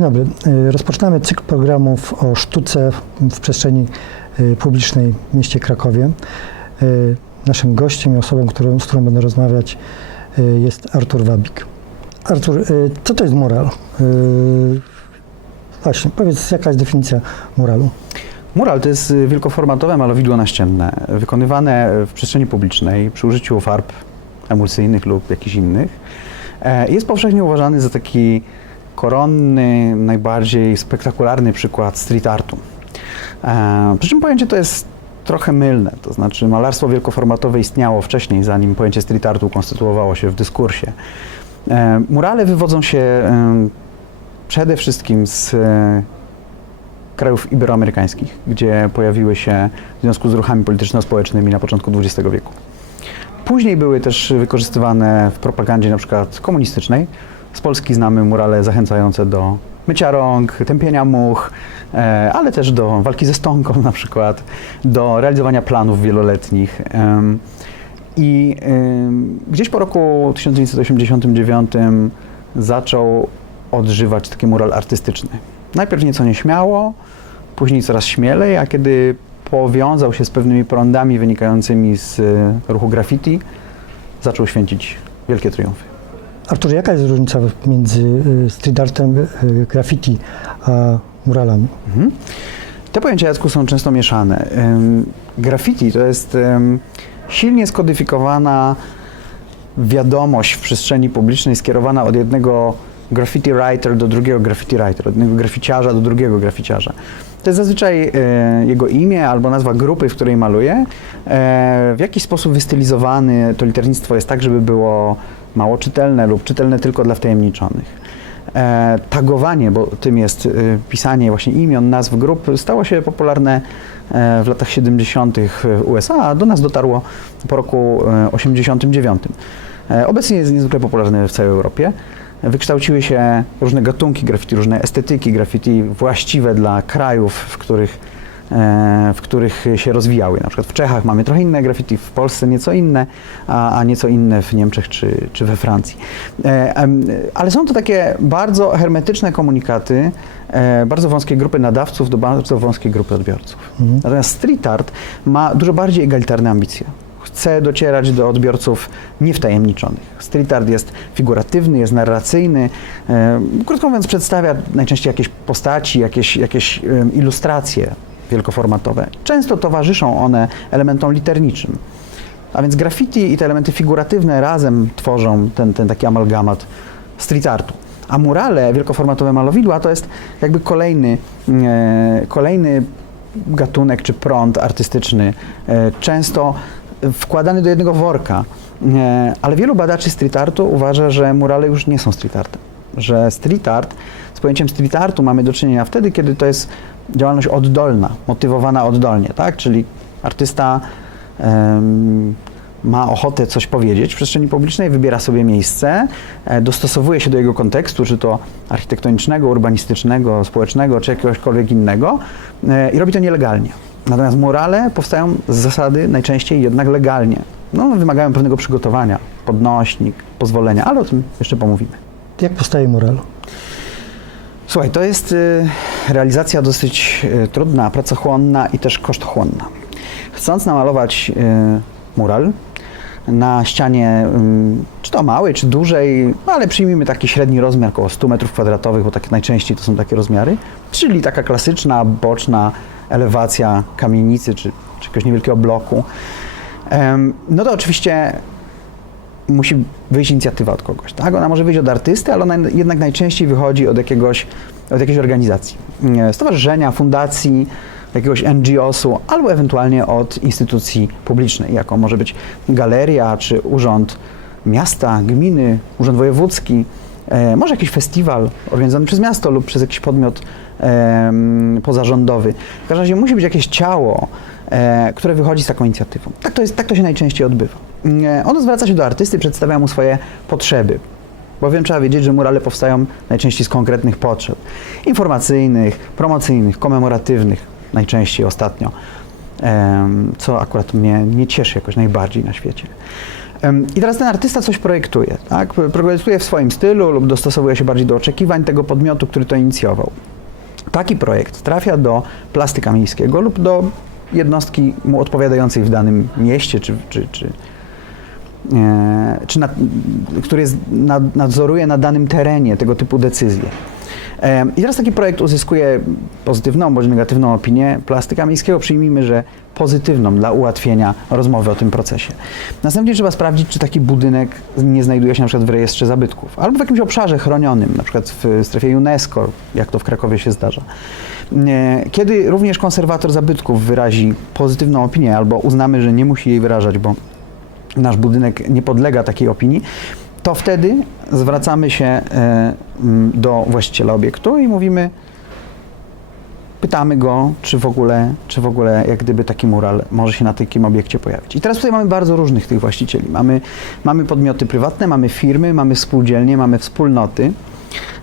Dzień dobry. Y, Rozpoczynamy cykl programów o sztuce w przestrzeni y, publicznej w mieście Krakowie. Y, Naszym gościem i osobą, którą, z którą będę rozmawiać jest Artur Wabik. Artur, co to jest mural? Właśnie, powiedz, jaka jest definicja muralu? Mural to jest wielkoformatowe malowidło naścienne, wykonywane w przestrzeni publicznej przy użyciu farb emulsyjnych lub jakichś innych. E, Jest powszechnie uważany za taki koronny, najbardziej spektakularny przykład street artu. E, Przy czym pojęcie to jest trochę mylne, to znaczy malarstwo wielkoformatowe istniało wcześniej, zanim pojęcie street artu konstytuowało się w dyskursie. E, Murale wywodzą się e, przede wszystkim z e, krajów iberoamerykańskich, gdzie pojawiły się w związku z ruchami polityczno-społecznymi na początku XX wieku. Później były też wykorzystywane w propagandzie na przykład komunistycznej. Z Polski znamy murale zachęcające do mycia rąk, tępienia much, e, ale też do walki ze stonką na przykład, do realizowania planów wieloletnich. I gdzieś po roku 1989 zaczął odżywać taki mural artystyczny. Najpierw nieco nieśmiało, później coraz śmielej, a kiedy powiązał się z pewnymi prądami wynikającymi z e, ruchu graffiti, zaczął święcić wielkie triumfy. Artur, jaka jest różnica między y, street artem, y, graffiti, a muralami? Mhm. Te pojęcia Jacku są często mieszane. Graffiti to jest silnie skodyfikowana wiadomość w przestrzeni publicznej skierowana od jednego graffiti writer do drugiego graffiti writer, od jednego graficiarza do drugiego graficiarza. To jest zazwyczaj e, jego imię albo nazwa grupy, w której maluje. E, w jakiś sposób wystylizowany to liternictwo jest tak, żeby było mało czytelne lub czytelne tylko dla wtajemniczonych. E, tagowanie, bo tym jest e, pisanie właśnie imion, nazw grup, stało się popularne e, w latach 70. w USA, a do nas dotarło po roku e, 89. E, Obecnie jest niezwykle popularny w całej Europie. Wykształciły się różne gatunki graffiti, różne estetyki graffiti właściwe dla krajów, w których, w których się rozwijały. Na przykład w Czechach mamy trochę inne graffiti, w Polsce nieco inne, a, a nieco inne w Niemczech czy, czy we Francji. E, Ale są to takie bardzo hermetyczne komunikaty, e, bardzo wąskie grupy nadawców do bardzo wąskiej grupy odbiorców. Mhm. Natomiast street art ma dużo bardziej egalitarne ambicje. Chce docierać do odbiorców niewtajemniczonych. Street art jest figuratywny, jest narracyjny. E, krótko mówiąc, przedstawia najczęściej jakieś postaci, jakieś, jakieś ilustracje wielkoformatowe. Często towarzyszą one elementom literniczym. A więc graffiti i te elementy figuratywne razem tworzą ten, ten taki amalgamat street artu. A murale, wielkoformatowe malowidła, to jest jakby kolejny, e, kolejny gatunek czy prąd artystyczny, e, często wkładany do jednego worka. E, ale wielu badaczy street artu uważa, że murale już nie są street artem. Że street art, z pojęciem street artu mamy do czynienia wtedy, kiedy to jest działalność oddolna, motywowana oddolnie, tak? Czyli artysta em, ma ochotę coś powiedzieć w przestrzeni publicznej, wybiera sobie miejsce, e, dostosowuje się do jego kontekstu, czy to architektonicznego, urbanistycznego, społecznego, czy jakiegośkolwiek innego e, i robi to nielegalnie. Natomiast murale powstają z zasady najczęściej jednak legalnie. No, wymagają pewnego przygotowania, podnośnik, pozwolenia, ale o tym jeszcze pomówimy. Jak powstaje mural? Słuchaj, to jest y, realizacja dosyć y, trudna, pracochłonna i też kosztochłonna. Chcąc namalować y, mural na ścianie, czy to małej, czy dużej, no ale przyjmijmy taki średni rozmiar, około 100 metrów kwadratowych, bo tak najczęściej to są takie rozmiary, czyli taka klasyczna, boczna elewacja kamienicy, czy, czy jakiegoś niewielkiego bloku, no to oczywiście musi wyjść inicjatywa od kogoś. Tak? Ona może wyjść od artysty, ale ona jednak najczęściej wychodzi od, jakiegoś, od jakiejś organizacji, e, stowarzyszenia, fundacji, jakiegoś NGO-su albo ewentualnie od instytucji publicznej, jaką może być galeria czy urząd miasta, gminy, urząd wojewódzki, e, może jakiś festiwal organizowany przez miasto lub przez jakiś podmiot pozarządowy. W każdym razie musi być jakieś ciało, e, które wychodzi z taką inicjatywą. Tak to, jest, tak to się najczęściej odbywa. E, ono zwraca się do artysty, przedstawia mu swoje potrzeby. Bowiem trzeba wiedzieć, że murale powstają najczęściej z konkretnych potrzeb informacyjnych, promocyjnych, komemoratywnych, najczęściej ostatnio, co akurat mnie nie cieszy jakoś najbardziej na świecie. I teraz ten artysta coś projektuje, tak? Projektuje w swoim stylu lub dostosowuje się bardziej do oczekiwań tego podmiotu, który to inicjował. Taki projekt trafia do plastyka miejskiego lub do jednostki mu odpowiadającej w danym mieście, czy, czy, czy, czy nad, który jest, nad, nadzoruje na danym terenie tego typu decyzje. E, I teraz taki projekt uzyskuje pozytywną bądź negatywną opinię plastyka miejskiego. Przyjmijmy, że pozytywną dla ułatwienia rozmowy o tym procesie. Następnie trzeba sprawdzić, czy taki budynek nie znajduje się na przykład w rejestrze zabytków albo w jakimś obszarze chronionym, na przykład w strefie UNESCO, jak to w Krakowie się zdarza. E, Kiedy również konserwator zabytków wyrazi pozytywną opinię albo uznamy, że nie musi jej wyrażać, bo nasz budynek nie podlega takiej opinii, to wtedy zwracamy się e, do właściciela obiektu i mówimy, pytamy go, czy w ogóle, czy w ogóle jak gdyby taki mural może się na takim obiekcie pojawić. I teraz tutaj mamy bardzo różnych tych właścicieli. Mamy, mamy podmioty prywatne, mamy firmy, mamy spółdzielnie, mamy wspólnoty.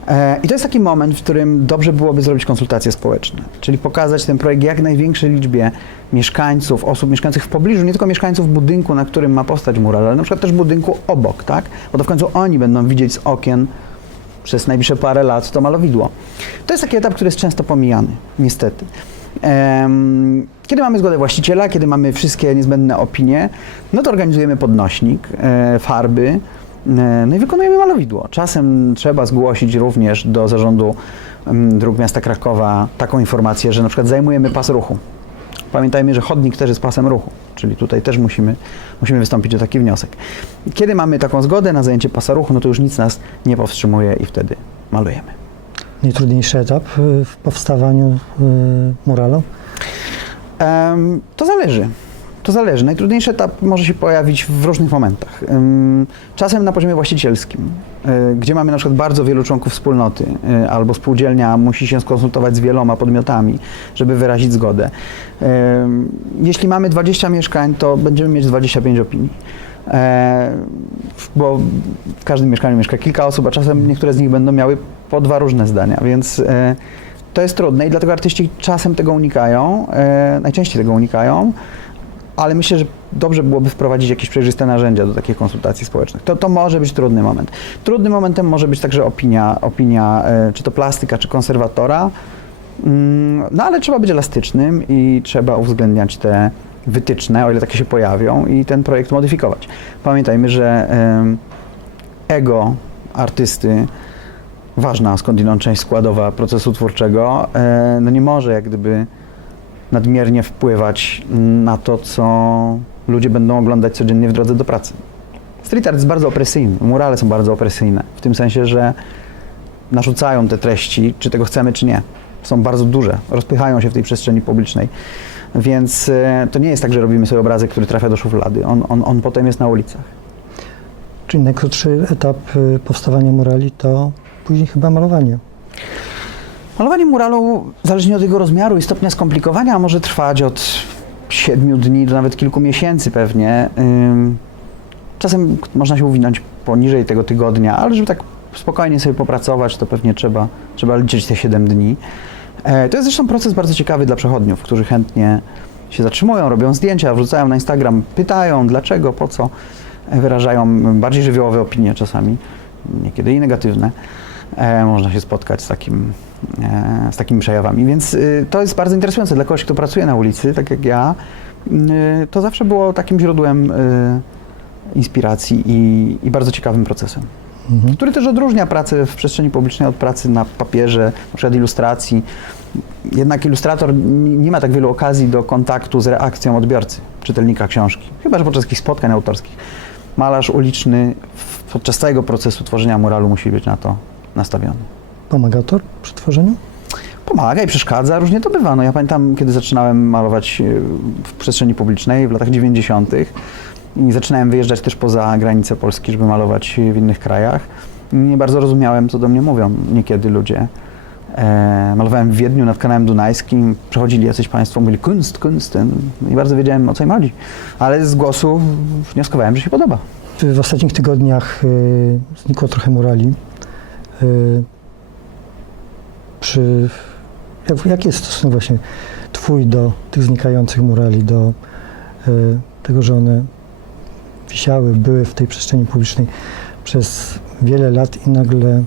E, I to jest taki moment, w którym dobrze byłoby zrobić konsultacje społeczne, czyli pokazać ten projekt jak największej liczbie mieszkańców, osób mieszkających w pobliżu, nie tylko mieszkańców budynku, na którym ma powstać mural, ale na przykład też budynku obok, tak? Bo to w końcu oni będą widzieć z okien przez najbliższe parę lat to malowidło. To jest taki etap, który jest często pomijany, niestety. Kiedy mamy zgodę właściciela, kiedy mamy wszystkie niezbędne opinie, no to organizujemy podnośnik, e, farby, no i wykonujemy malowidło. Czasem trzeba zgłosić również do zarządu em, dróg miasta Krakowa taką informację, że na przykład zajmujemy pas ruchu. Pamiętajmy, że chodnik też jest pasem ruchu, czyli tutaj też musimy, musimy wystąpić o taki wniosek. Kiedy mamy taką zgodę na zajęcie pasa ruchu, no to już nic nas nie powstrzymuje i wtedy malujemy. Najtrudniejszy etap y, w powstawaniu y, muralu? Em, to zależy. To zależy. Najtrudniejszy etap może się pojawić w różnych momentach. Em, Czasem na poziomie właścicielskim, e, gdzie mamy na przykład bardzo wielu członków wspólnoty, e, albo spółdzielnia musi się skonsultować z wieloma podmiotami, żeby wyrazić zgodę. Jeśli mamy 20 mieszkań, to będziemy mieć 25 opinii. E, Bo w każdym mieszkaniu mieszka kilka osób, a czasem niektóre z nich będą miały po dwa różne zdania, więc e, to jest trudne i dlatego artyści czasem tego unikają, e, najczęściej tego unikają, ale myślę, że dobrze byłoby wprowadzić jakieś przejrzyste narzędzia do takich konsultacji społecznych. To, to może być trudny moment. Trudnym momentem może być także opinia, opinia e, czy to plastyka, czy konserwatora, Mm, no ale trzeba być elastycznym i trzeba uwzględniać te wytyczne, o ile takie się pojawią i ten projekt modyfikować. Pamiętajmy, że ego artysty, ważna skądinąd część składowa procesu twórczego, e, no nie może jak gdyby nadmiernie wpływać na to, co ludzie będą oglądać codziennie w drodze do pracy. Street art jest bardzo opresyjny, murale są bardzo opresyjne, w tym sensie, że narzucają te treści, czy tego chcemy, czy nie. Są bardzo duże, rozpychają się w tej przestrzeni publicznej. Więc e, to nie jest tak, że robimy sobie obrazek, który trafia do szuflady. On, on, on potem jest na ulicach. Czyli najkrótszy etap y, powstawania murali to później chyba malowanie. Malowanie muralu, zależnie od jego rozmiaru i stopnia skomplikowania, może trwać od 7 dni do nawet kilku miesięcy pewnie. Czasem można się uwinąć poniżej tego tygodnia, ale żeby tak spokojnie sobie popracować, to pewnie trzeba, trzeba liczyć te 7 dni. E, To jest zresztą proces bardzo ciekawy dla przechodniów, którzy chętnie się zatrzymują, robią zdjęcia, wrzucają na Instagram, pytają dlaczego, po co, E, wyrażają bardziej żywiołowe opinie czasami, niekiedy i negatywne. E, Można się spotkać z, takim, z takimi przejawami, więc y, to jest bardzo interesujące dla kogoś, kto pracuje na ulicy, tak jak ja. Y, To zawsze było takim źródłem y, inspiracji i, i bardzo ciekawym procesem Mhm. który też odróżnia pracę w przestrzeni publicznej od pracy na papierze, na przykład ilustracji. Jednak ilustrator nie ma tak wielu okazji do kontaktu z reakcją odbiorcy, czytelnika książki, chyba że podczas jakichś spotkań autorskich. Malarz uliczny podczas całego procesu tworzenia muralu musi być na to nastawiony. Pomaga to przy tworzeniu? Pomaga i przeszkadza, różnie to bywa. No ja pamiętam, kiedy zaczynałem malować e, w przestrzeni publicznej w latach 90. i zaczynałem wyjeżdżać też poza granice Polski, żeby malować w innych krajach. Nie bardzo rozumiałem, co do mnie mówią niekiedy ludzie. E, malowałem w Wiedniu nad kanałem Dunajskim, przechodzili jacyś państwo, mówili kunst, kunst. Nie bardzo wiedziałem, o co im chodzi. Ale z głosu wnioskowałem, że się podoba. W, w ostatnich tygodniach y, znikło trochę murali. Y, przy, jak, jaki jest stosunek właśnie Twój do tych znikających murali, do y, tego, że one wisiały, były w tej przestrzeni publicznej przez wiele lat i nagle,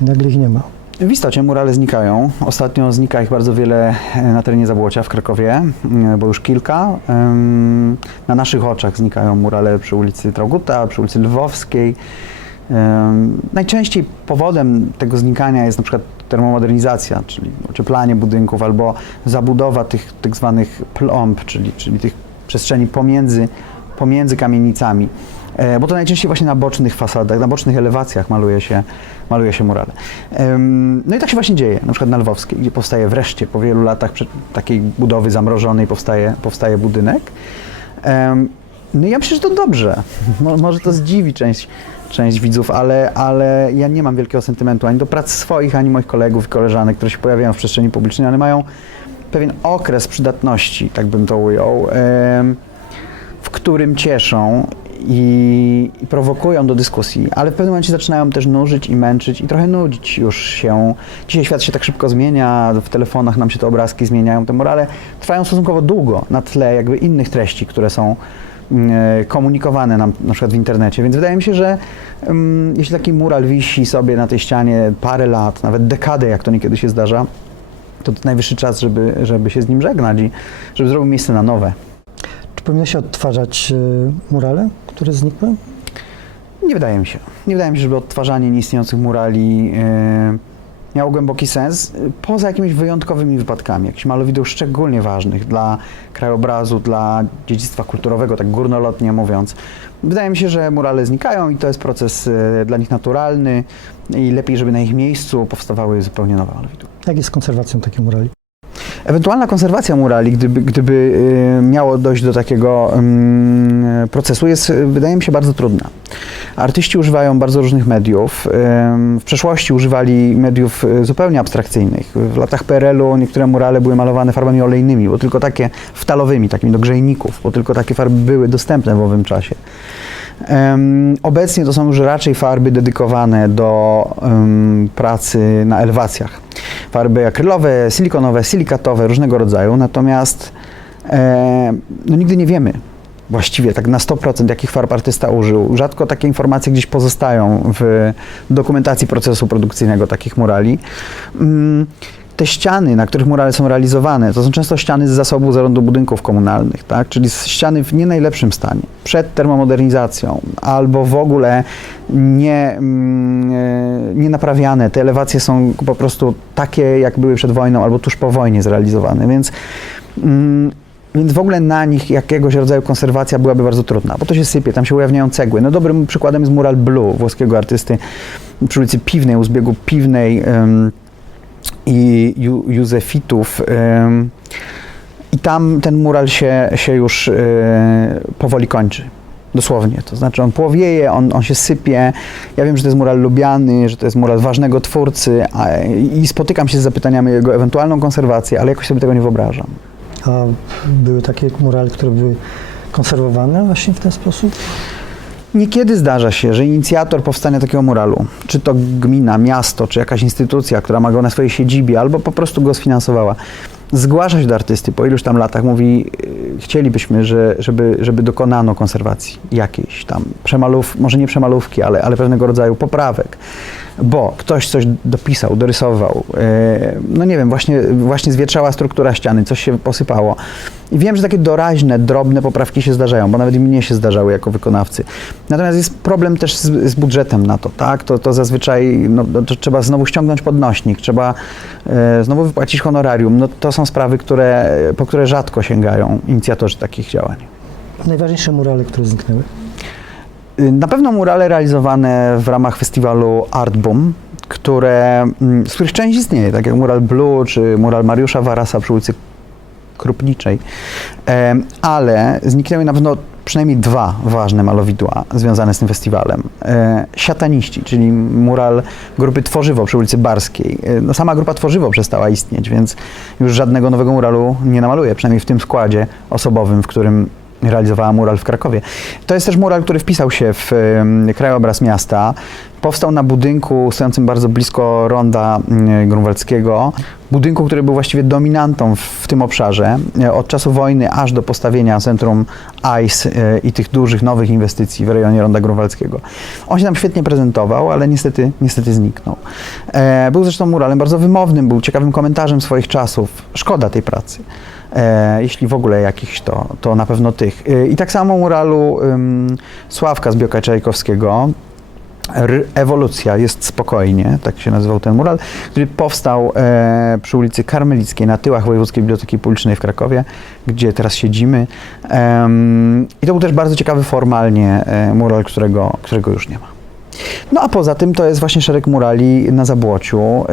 nagle ich nie ma. W istocie murale znikają. Ostatnio znika ich bardzo wiele e, na terenie Zabłocia w Krakowie, e, bo już kilka. Na naszych oczach znikają murale przy ulicy Trauguta, przy ulicy Lwowskiej. Najczęściej powodem tego znikania jest na przykład termomodernizacja, czyli ocieplanie budynków albo zabudowa tych tak zwanych plomb, czyli, czyli tych przestrzeni pomiędzy, pomiędzy kamienicami. E, Bo to najczęściej właśnie na bocznych fasadach, na bocznych elewacjach maluje się, maluje się murale. No i tak się właśnie dzieje, na przykład na Lwowskiej, gdzie powstaje wreszcie po wielu latach takiej budowy zamrożonej powstaje, powstaje budynek. No i ja myślę, że to dobrze. Mo- Może to zdziwi część, część widzów, ale, ale ja nie mam wielkiego sentymentu ani do prac swoich, ani moich kolegów i koleżanek, które się pojawiają w przestrzeni publicznej, one mają pewien okres przydatności, tak bym to ujął, w którym cieszą i, prowokują do dyskusji, ale w pewnym momencie zaczynają też nużyć i męczyć i trochę nudzić już się. Dzisiaj świat się tak szybko zmienia, w telefonach nam się te obrazki zmieniają, te morale trwają stosunkowo długo na tle jakby innych treści, które są komunikowane nam na przykład w internecie, więc wydaje mi się, że mm, jeśli taki mural wisi sobie na tej ścianie parę lat, nawet dekadę, jak to niekiedy się zdarza, to, to najwyższy czas, żeby, żeby się z nim żegnać i żeby zrobił miejsce na nowe. Czy powinno się odtwarzać y, murale, które znikły? Nie wydaje mi się. Nie wydaje mi się, żeby odtwarzanie nieistniejących murali e, miało głęboki sens, e, poza jakimiś wyjątkowymi wypadkami, jakichś malowideł szczególnie ważnych dla krajobrazu, dla dziedzictwa kulturowego, tak górnolotnie mówiąc. Wydaje mi się, że murale znikają i to jest proces e, dla nich naturalny i lepiej, żeby na ich miejscu powstawały zupełnie nowe malowidła. Jak jest z konserwacją takich murali? Ewentualna konserwacja murali, gdyby, gdyby y, miało dojść do takiego ym, procesu, jest, y, wydaje mi się, bardzo trudna. Artyści używają bardzo różnych mediów. W przeszłości używali mediów y, zupełnie abstrakcyjnych. W latach PRL-u niektóre murale były malowane farbami olejnymi, bo tylko takie wtalowymi, takimi do grzejników, bo tylko takie farby były dostępne w owym czasie. Obecnie to są już raczej farby dedykowane do pracy na elewacjach. Farby akrylowe, silikonowe, silikatowe, różnego rodzaju, natomiast e, no nigdy nie wiemy właściwie tak na 100% jakich farb artysta użył. Rzadko takie informacje gdzieś pozostają w dokumentacji procesu produkcyjnego takich murali. Mm, te ściany, na których murale są realizowane, to są często ściany z zasobu zarządu budynków komunalnych, tak? czyli ściany w nie najlepszym stanie, przed termomodernizacją, albo w ogóle nie, mm, nie naprawiane. Te elewacje są po prostu takie, jak były przed wojną, albo tuż po wojnie zrealizowane, więc mm, więc w ogóle na nich jakiegoś rodzaju konserwacja byłaby bardzo trudna, bo to się sypie, tam się ujawniają cegły. No dobrym przykładem jest mural Blue włoskiego artysty przy ulicy Piwnej, u zbiegu Piwnej em, i Ju, Józefitów. em, I tam ten mural się, się już e, powoli kończy. Dosłownie, to znaczy on płowieje, on, on się sypie. Ja wiem, że to jest mural lubiany, że to jest mural ważnego twórcy a, i spotykam się z zapytaniami o jego ewentualną konserwację, ale jakoś sobie tego nie wyobrażam. A były takie murale, które były konserwowane właśnie w ten sposób? Niekiedy zdarza się, że inicjator powstania takiego muralu, czy to gmina, miasto, czy jakaś instytucja, która ma go na swojej siedzibie, albo po prostu go sfinansowała, zgłasza się do artysty po iluś tam latach, mówi, y, chcielibyśmy, że, żeby, żeby dokonano konserwacji jakiejś tam przemalów, może nie przemalówki, ale, ale pewnego rodzaju poprawek, bo ktoś coś dopisał, dorysował, y, no nie wiem, właśnie, właśnie zwietrzała struktura ściany, coś się posypało. I wiem, że takie doraźne, drobne poprawki się zdarzają, bo nawet mnie się zdarzały jako wykonawcy. Natomiast jest problem też z, z budżetem na to, tak? To, to zazwyczaj no, to trzeba znowu ściągnąć podnośnik, trzeba e, znowu wypłacić honorarium. No, to są sprawy, które, po które rzadko sięgają inicjatorzy takich działań. Najważniejsze murale, które zniknęły. Y, Na pewno murale realizowane w ramach festiwalu Art Boom, które, mm, z których część istnieje, tak jak mural Blue czy mural Mariusza Warasa przy ulicy Krupniczej, ale zniknęły na pewno przynajmniej dwa ważne malowidła związane z tym festiwalem. E, Siataniści, czyli mural grupy Tworzywo przy ulicy Barskiej. E, No, sama grupa Tworzywo przestała istnieć, więc już żadnego nowego muralu nie namaluje, przynajmniej w tym składzie osobowym, w którym realizowała mural w Krakowie. To jest też mural, który wpisał się w krajobraz miasta. powstał na budynku stojącym bardzo blisko ronda mm, grunwaldzkiego. Budynku, który był właściwie dominantą w, tym obszarze e, od czasu wojny aż do postawienia centrum ICE i tych dużych nowych inwestycji w rejonie ronda grunwaldzkiego. On się tam świetnie prezentował, ale niestety, niestety zniknął. E, był zresztą muralem bardzo wymownym, był ciekawym komentarzem swoich czasów. Szkoda tej pracy. E, jeśli w ogóle jakichś, to, to na pewno tych. E, I tak samo muralu Sławka z Bioka Czajkowskiego, Ewolucja jest spokojnie, tak się nazywał ten mural, który powstał e, przy ulicy Karmelickiej na tyłach Wojewódzkiej Biblioteki Publicznej w Krakowie, gdzie teraz siedzimy. Em, I to był też bardzo ciekawy formalnie e, mural, którego, którego już nie ma. No a poza tym to jest właśnie szereg murali na Zabłociu,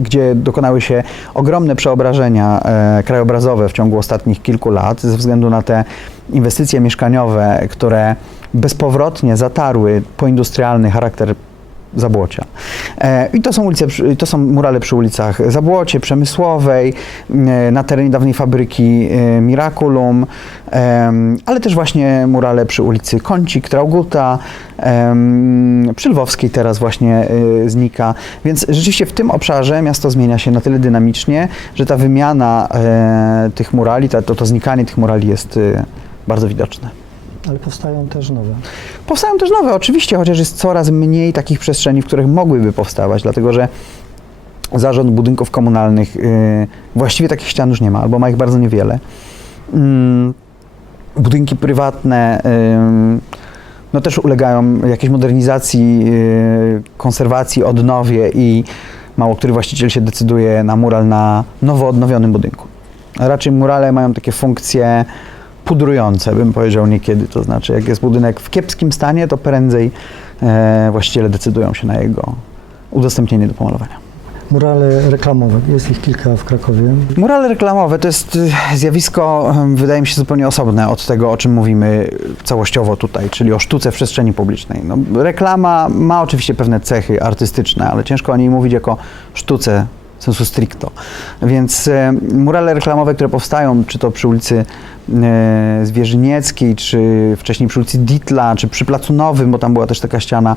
gdzie dokonały się ogromne przeobrażenia e, krajobrazowe w ciągu ostatnich kilku lat ze względu na te inwestycje mieszkaniowe, które bezpowrotnie zatarły poindustrialny charakter Zabłocia. E, I to są, ulice, to są murale przy ulicach Zabłocie, Przemysłowej, e, na terenie dawnej fabryki e, Miraculum, ale też właśnie murale przy ulicy Kącik, Trauguta, przy Lwowskiej teraz właśnie znika. Więc rzeczywiście w tym obszarze miasto zmienia się na tyle dynamicznie, że ta wymiana tych murali, to, to znikanie tych murali jest bardzo widoczne. Ale powstają też nowe. Powstają też nowe, oczywiście, chociaż jest coraz mniej takich przestrzeni, w których mogłyby powstawać, dlatego że zarząd budynków komunalnych y, właściwie takich ścian już nie ma, albo ma ich bardzo niewiele. Mm, budynki prywatne y, no też ulegają jakiejś modernizacji, y, konserwacji, odnowie i mało który właściciel się decyduje na mural na nowo odnowionym budynku. Raczej murale mają takie funkcje pudrujące, bym powiedział niekiedy. To znaczy, jak jest budynek w kiepskim stanie, to prędzej e, właściciele decydują się na jego udostępnienie do pomalowania. Murale reklamowe, jest ich kilka w Krakowie. Murale reklamowe to jest y, zjawisko, wydaje mi się, zupełnie osobne od tego, o czym mówimy całościowo tutaj, czyli o sztuce w przestrzeni publicznej. No, reklama ma oczywiście pewne cechy artystyczne, ale ciężko o niej mówić jako sztuce sensu stricto. Więc e, murale reklamowe, które powstają, czy to przy ulicy e, Zwierzynieckiej, czy wcześniej przy ulicy Ditla, czy przy Placu Nowym, bo tam była też taka ściana,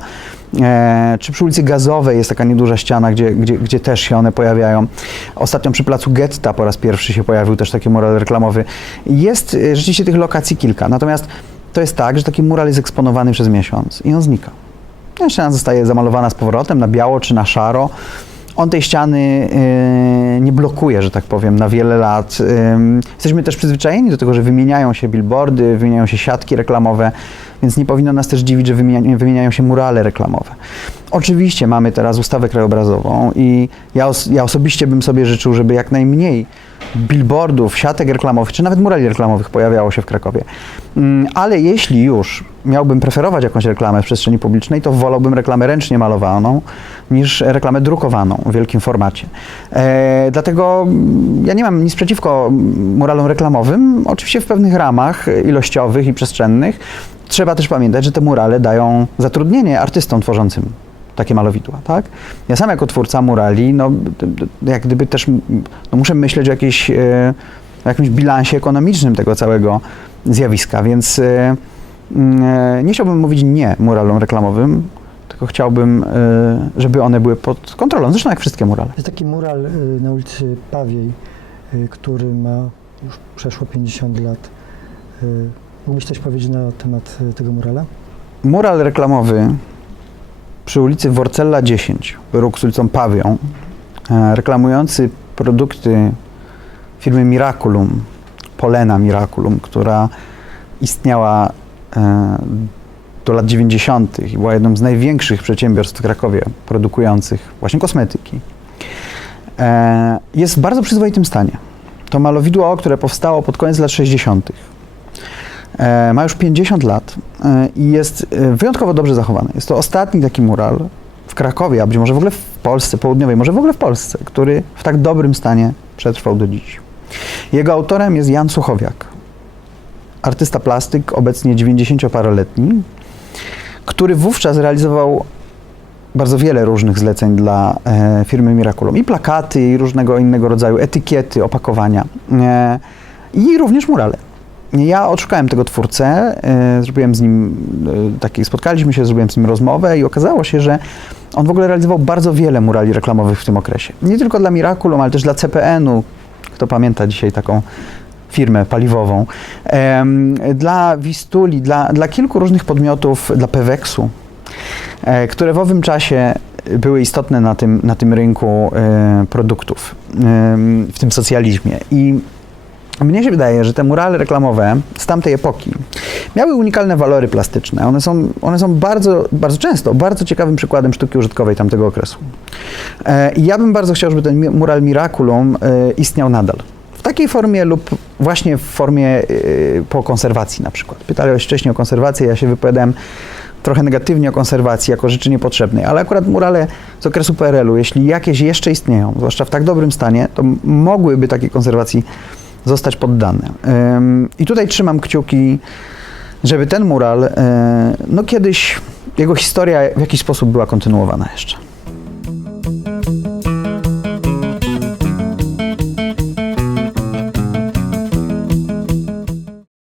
e, czy przy ulicy Gazowej jest taka nieduża ściana, gdzie, gdzie, gdzie też się one pojawiają. Ostatnio przy Placu Getta po raz pierwszy się pojawił też taki mural reklamowy. Jest rzeczywiście tych lokacji kilka, natomiast to jest tak, że taki mural jest eksponowany przez miesiąc i on znika. Ściana zostaje zamalowana z powrotem na biało czy na szaro. On tej ściany e, nie blokuje, że tak powiem, na wiele lat. Jesteśmy też przyzwyczajeni do tego, że wymieniają się billboardy, wymieniają się siatki reklamowe, więc nie powinno nas też dziwić, że wymienia, wymieniają się murale reklamowe. Oczywiście mamy teraz ustawę krajobrazową i ja, os, ja osobiście bym sobie życzył, żeby jak najmniej billboardów, siatek reklamowych, czy nawet murali reklamowych pojawiało się w Krakowie. Mm, Ale jeśli już miałbym preferować jakąś reklamę w przestrzeni publicznej, to wolałbym reklamę ręcznie malowaną niż reklamę drukowaną w wielkim formacie. E, dlatego ja nie mam nic przeciwko muralom reklamowym, oczywiście w pewnych ramach ilościowych i przestrzennych. Trzeba też pamiętać, że te murale dają zatrudnienie artystom tworzącym takie malowidła, tak? Ja sam jako twórca murali, no jak gdyby też no, muszę myśleć o, jakiejś, e, jakimś bilansie ekonomicznym tego całego zjawiska, więc e, mm, e, nie chciałbym mówić nie muralom reklamowym, tylko chciałbym, żeby one były pod kontrolą, zresztą jak wszystkie murale. Jest taki mural na ulicy Pawiej, który ma już przeszło 50 lat. Mógłbyś coś powiedzieć na temat y, tego murala? Mural reklamowy przy ulicy Worcella 10, róg z ulicą Pawią, e, reklamujący produkty firmy Miraculum, Polena Miraculum, która istniała e, do lat 90. i była jedną z największych przedsiębiorstw w Krakowie produkujących właśnie kosmetyki. E, Jest w bardzo przyzwoitym stanie. To malowidło, które powstało pod koniec lat 60. E, Ma już 50 lat e, i jest e, wyjątkowo dobrze zachowany. Jest to ostatni taki mural w Krakowie, a być może w ogóle w Polsce Południowej, może w ogóle w Polsce, który w tak dobrym stanie przetrwał do dziś. Jego autorem jest Jan Suchowiak, artysta plastyk, obecnie 90-paroletni, który wówczas realizował bardzo wiele różnych zleceń dla e, firmy Miraculum. I plakaty, i różnego innego rodzaju etykiety, opakowania. E, I również murale. Ja odszukałem tego twórcę, e, zrobiłem z nim e, taki, spotkaliśmy się, zrobiłem z nim rozmowę i okazało się, że on w ogóle realizował bardzo wiele murali reklamowych w tym okresie. Nie tylko dla Miraculum, ale też dla CPN-u. Kto pamięta dzisiaj taką firmę paliwową. Dla Wistuli, dla, dla kilku różnych podmiotów, dla Peweksu, e, które w owym czasie były istotne na tym, na tym rynku produktów, w tym socjalizmie. I mnie się wydaje, że te murale reklamowe z tamtej epoki miały unikalne walory plastyczne. One są, one są bardzo, bardzo często bardzo ciekawym przykładem sztuki użytkowej tamtego okresu. E, I ja bym bardzo chciał, żeby ten mural Miraculum e, istniał nadal. W takiej formie lub właśnie w formie e, po konserwacji na przykład. Pytałeś wcześniej o konserwację, ja się wypowiadałem trochę negatywnie o konserwacji jako rzeczy niepotrzebnej, ale akurat murale z okresu PRL-u, jeśli jakieś jeszcze istnieją, zwłaszcza w tak dobrym stanie, to mogłyby takiej konserwacji zostać poddane. Ym, I tutaj trzymam kciuki, żeby ten mural, e, no kiedyś jego historia w jakiś sposób była kontynuowana jeszcze.